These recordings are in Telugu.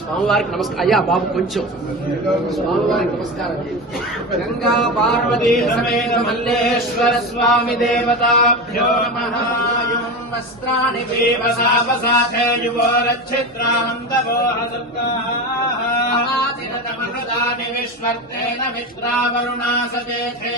స్వామివారికి నమస్కారం. అయ్యా బాబు కొంచెం స్వామివారికి నమస్కారం. గంగా పార్వతీ సమేత మల్లేశ్వర స్వామి దేవతాభ్యో నమః. వస్త్రాణి పీవసావసాధే యువోరచ్చిత్రానందమోహదుర్గాని విశ్వర్తేన మిత్రావరుణా సజేథే.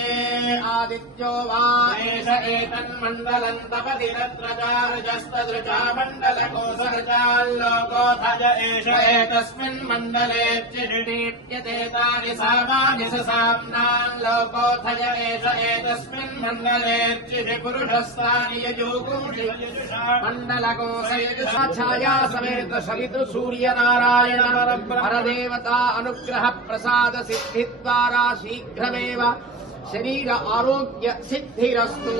ఆదిత్యో వా ఏష ఏతన్మండలం తపతి తత్రజారుజస్తదృజా మండలకోసరజాల్లోకోధజ ఏష ఏతస్మిన్ మండలే చిడిడీప్యతే తాని సామాని ససామ్నాన్ లోకోధజ ఏష ఏతస్మిన్ మండలే చిడి పురుషస్థాని యజూగుంషి మండలకోసయజుషా ఛాయా సమేత సవితృ సూర్యనారాయణ పరదేవతా అనుగ్రహ ప్రసాద సిద్ధిద్వారా శీఘ్రమేవ శరీర ఆరోగ్య సిద్ధిరస్తు.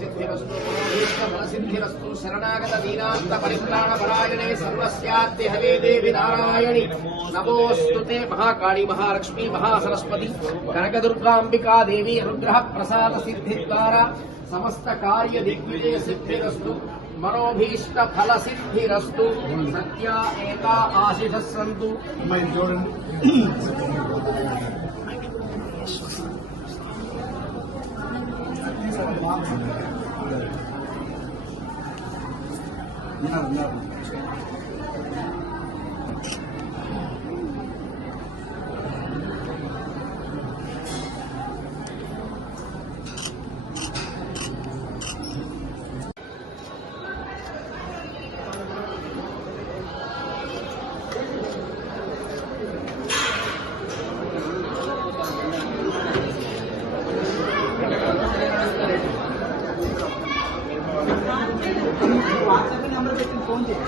సిద్ధిరస్తు సిద్ధిరస్తు. శరణాగత దీనాంత పరిత్రాణ పరాయణే సర్వస్యాద్య హవే దేవి నారాయణి నమోస్తుతే. మహాకాళీ మహాలక్ష్మీ మహాసరస్వతి కనకదుర్గాంబికా దేవి అనుగ్రహ ప్రసాద సిద్ధి ద్వారా సమస్త కార్య దిగ్విజయ సిద్ధిరస్తు. మనోభీష్ట ఫల సిద్ధిరస్తు. సత్యా ఏకా ఆశిషః సంతు. వాట్సాప్ నెంబర్ పెట్టి ఫోన్ చేయండి.